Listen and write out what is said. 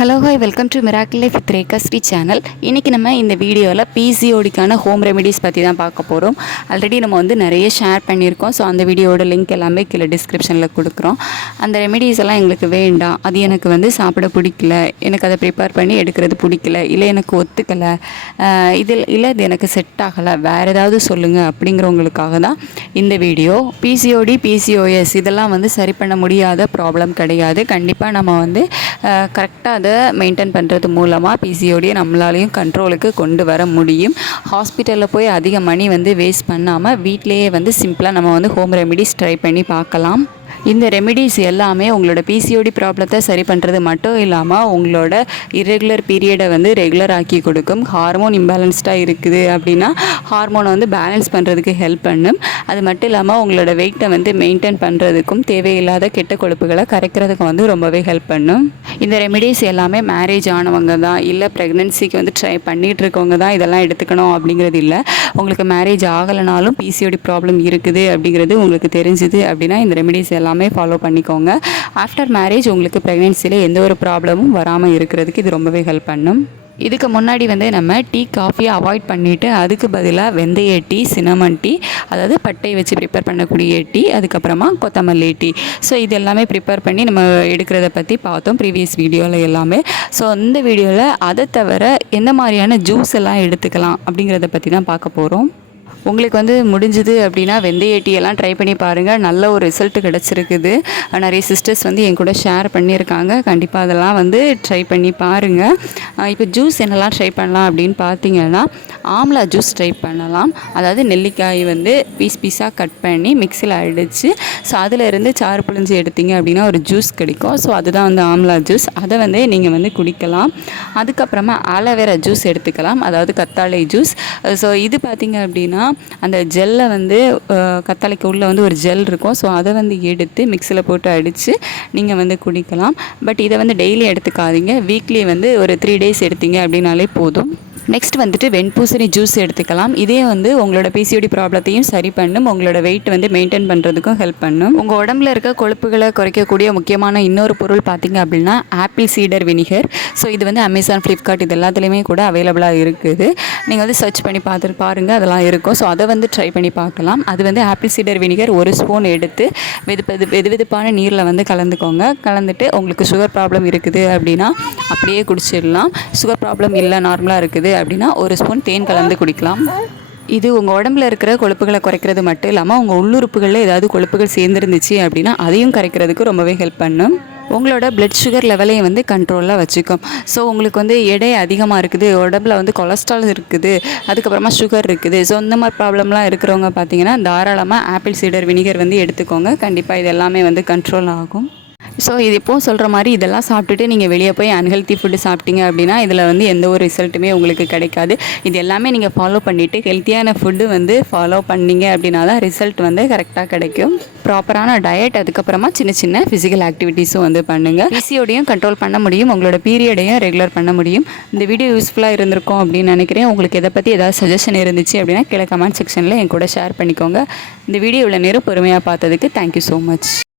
Hello hi welcome to miracle life with Sri channel இன்றைக்கி நம்ம இந்த வீடியோவில் பிசிஓடிக்கான ஹோம் ரெமெடிஸ் பற்றி தான் பார்க்க போகிறோம் ஆல்ரெடி நம்ம வந்து நிறைய ஷேர் பண்ணியிருக்கோம். ஸோ அந்த வீடியோட லிங்க் எல்லாமே கீழே டிஸ்கிரிப்ஷனில் கொடுக்குறோம். அந்த ரெமெடிஸ் எல்லாம் எங்களுக்கு வேண்டாம். அது எனக்கு வந்து சாப்பிட பிடிக்கல. எனக்கு அதை ப்ரிப்பேர் பண்ணி எடுக்கிறது பிடிக்கல. இல்லை எனக்கு ஒத்துக்கலை. இதில் இல்லை இது எனக்கு செட் ஆகலை. வேறு ஏதாவது சொல்லுங்கள் அப்படிங்கிறவங்களுக்காக தான் இந்த வீடியோ. பிசிஓடி பிசிஓஎஸ் இதெல்லாம் வந்து சரி பண்ண முடியாத ப்ராப்ளம் கிடையாது. கண்டிப்பாக நம்ம வந்து கரெக்டாக அதை மெயின்டைன் பண்ணுறது மூலமாக பிசிஓடியை நம்மளாலையும் கண்ட்ரோலுக்கு கொண்டு வர முடியும். ஹாஸ்பிட்டலில் போய் அதிக மணி வந்து வேஸ்ட் பண்ணாமல் வீட்டிலேயே வந்து சிம்பிளாக நம்ம வந்து ஹோம் ரெமிடிஸ் ட்ரை பண்ணி பார்க்கலாம். இந்த ரெமிடிஸ் எல்லாமே உங்களோட பிசிஓடி ப்ராப்ளத்தை சரி பண்ணுறது மட்டும் இல்லாமல் உங்களோட இரெகுலர் பீரியடை வந்து ரெகுலர் ஆக்கி கொடுக்கும். ஹார்மோன் இம்பேலன்ஸ்டாக இருக்குது அப்படின்னா ஹார்மோனை வந்து பேலன்ஸ் பண்ணுறதுக்கு ஹெல்ப் பண்ணும். அது மட்டும் இல்லாமல் உங்களோட வெயிட்டை வந்து மெயின்டைன் பண்ணுறதுக்கும் தேவையில்லாத கெட்ட கொழுப்புகளை கரைக்கிறதுக்கும் வந்து ரொம்பவே ஹெல்ப் பண்ணும். இந்த ரெமிடிஸ் எல்லாமே மேரேஜ் ஆனவங்க தான் இல்லை ப்ரெக்னென்சிக்கு வந்து ட்ரை பண்ணிகிட்டு இருக்கவங்க தான் இதெல்லாம் எடுத்துக்கணும் அப்படிங்கிறது இல்லை. உங்களுக்கு மேரேஜ் ஆகலைனாலும் பிசிஓடி ப்ராப்ளம் இருக்குது அப்படிங்கிறது உங்களுக்கு தெரிஞ்சுது அப்படின்னா இந்த ரெமிடிஸ் எல்லாம் எல்லாமே ஃபாலோ பண்ணிக்கோங்க. ஆஃப்டர் மேரேஜ் உங்களுக்கு ப்ரெக்னென்சியில் எந்த ஒரு ப்ராப்ளமும் வராமல் இருக்கிறதுக்கு இது ரொம்பவே ஹெல்ப் பண்ணும். இதுக்கு முன்னாடி வந்து நம்ம டீ காஃபியை அவாய்ட் பண்ணிவிட்டு அதுக்கு பதிலாக வெந்தய டீ சினமன் டீ அதாவது பட்டை வச்சு ப்ரிப்பேர் பண்ணக்கூடிய டீ அதுக்கப்புறமா கொத்தமல்லி டீ ஸோ இது எல்லாமே ப்ரிப்பேர் பண்ணி நம்ம எடுக்கிறத பற்றி பார்த்தோம் ப்ரீவியஸ் வீடியோவில் எல்லாமே. ஸோ இந்த வீடியோவில் அதை தவிர எந்த மாதிரியான ஜூஸ் எல்லாம் எடுத்துக்கலாம் அப்படிங்கிறத பற்றி தான் பார்க்க போகிறோம் உங்களுக்கு வந்து முடிஞ்சுது அப்படின்னா வெந்தயட்டியெல்லாம் ட்ரை பண்ணி பாருங்கள் நல்ல ஒரு ரிசல்ட் கிடச்சிருக்குது. நிறைய சிஸ்டர்ஸ் வந்து என் கூட ஷேர் பண்ணியிருக்காங்க. கண்டிப்பாக அதெல்லாம் வந்து ட்ரை பண்ணி பாருங்கள் இப்போ ஜூஸ் என்னெல்லாம் ட்ரை பண்ணலாம் அப்படின்னு பார்த்தீங்கன்னா ஆம்லா ஜூஸ் ட்ரை பண்ணலாம். அதாவது நெல்லிக்காய் வந்து பீஸ் பீஸாக கட் பண்ணி மிக்சியில் அடித்து ஸோ அதிலிருந்து சாறு புழிஞ்சு எடுத்தீங்க அப்படின்னா ஒரு ஜூஸ் கிடைக்கும். ஸோ அதுதான் வந்து ஆம்லா ஜூஸ் அதை வந்து நீங்கள் வந்து குடிக்கலாம். அதுக்கப்புறமா ஆலோவேரா ஜூஸ் எடுத்துக்கலாம். அதாவது கத்தாழை ஜூஸ் ஸோ இது பார்த்தீங்க அப்படின்னா அந்த ஜெல்லை வந்து கத்தாழைக்கு உள்ளே வந்து ஒரு ஜெல் இருக்கும். ஸோ அதை வந்து எடுத்து மிக்சியில் போட்டு அடித்து நீங்கள் வந்து குடிக்கலாம். பட் இதை வந்து டெய்லி எடுத்துக்காதீங்க. வீக்லி வந்து ஒரு த்ரீ டேஸ் எடுத்தீங்க அப்படின்னாலே போதும். நெக்ஸ்ட் வந்துட்டு வெண்பூசணி ஜூஸ் எடுத்துக்கலாம். இதே வந்து உங்களோட பிசிஓடி ப்ராப்ளத்தையும் சரி பண்ணும். உங்களோட வெயிட் வந்து மெயின்டைன் பண்ணுறதுக்கும் ஹெல்ப் பண்ணும். உங்கள் உடம்புல இருக்க கொழுப்புகளை குறைக்கக்கூடிய முக்கியமான இன்னொரு பொருள் பார்த்திங்க அப்படின்னா ஆப்பிள் சீடர் வினிகர் ஸோ இது வந்து அமேசான் ஃப்ளிப்கார்ட் இது எல்லாத்துலேயுமே கூட அவைலபிளாக இருக்குது. நீங்கள் வந்து சர்ச் பண்ணி பார்த்து பாருங்கள் அதெல்லாம் இருக்கும். ஸோ அதை வந்து ட்ரை பண்ணி பார்க்கலாம். அது வந்து ஆப்பிள் சீடர் வினிகர் ஒரு ஸ்பூன் எடுத்து வெது வெது வெது வெதுப்பான நீரில் வந்து கலந்துக்கோங்க. கலந்துட்டு உங்களுக்கு சுகர் ப்ராப்ளம் இருக்குது அப்படின்னா அப்படியே குடிச்சிடலாம். சுகர் ப்ராப்ளம் இல்லை நார்மலாக இருக்குது அப்படின்னா ஒரு ஸ்பூன் தேன் கலந்து குடிக்கலாம். இது உங்கள் உடம்புல இருக்கிற கொழுப்புகளை குறைக்கிறது மட்டும் இல்லாமல் உங்கள் உள்ளுறுப்புகளில் ஏதாவது கொழுப்புகள் சேர்ந்துருந்துச்சு அப்படின்னா அதையும் கரைக்கிறதுக்கு ரொம்பவே ஹெல்ப் பண்ணும். உங்களோட பிளட் சுகர் லெவலையும் வந்து கண்ட்ரோலாக வச்சுக்கும். ஸோ உங்களுக்கு வந்து எடை அதிகமாக இருக்குது உடம்புல வந்து கொலஸ்ட்ரால் இருக்குது அதுக்கப்புறமா சுகர் இருக்குது. ஸோ இந்த மாதிரி ப்ராப்ளம்லாம் இருக்கிறவங்க பார்த்தீங்கன்னா தாராளமாக ஆப்பிள் சீடர் வினிகர் வந்து எடுத்துக்கோங்க. கண்டிப்பாக இது எல்லாமே வந்து கண்ட்ரோல் ஆகும். ஸோ இது இப்போது சொல்கிற மாதிரி இதெல்லாம் சாப்பிட்டுட்டு நீங்கள் வெளியே போய் அன்ஹெல்த்தி ஃபுட்டு சாப்பிட்டீங்க அப்படின்னா இதில் வந்து எந்த ஒரு ரிசல்ட்டுமே உங்களுக்கு கிடைக்காது. இது எல்லாமே நீங்கள் ஃபாலோ பண்ணிவிட்டு ஹெல்த்தியான ஃபுட்டு வந்து ஃபாலோ பண்ணீங்க அப்படின்னா தான் ரிசல்ட் வந்து கரெக்டாக கிடைக்கும். ப்ராப்பரான டயட் அதுக்கப்புறமா சின்ன சின்ன ஃபிசிக்கல் ஆக்டிவிட்டீஸும் வந்து பண்ணுங்கள் பிசியோடையும் கண்ட்ரோல் பண்ண முடியும். உங்களோட பீரியடையும் ரெகுலர் பண்ண முடியும். இந்த வீடியோ யூஸ்ஃபுல்லாக இருந்திருக்கும் அப்படின்னு நினைக்கிறேன். உங்களுக்கு இதை பற்றி ஏதாவது சஜஷன் இருந்துச்சு அப்படின்னா கீழே கமெண்ட் செக்ஷனில் என் கூட ஷேர் பண்ணிக்கோங்க. இந்த வீடியோ இவ்வளோ நேரம் பொறுமையாக பார்த்ததுக்கு தேங்க்யூ ஸோ மச்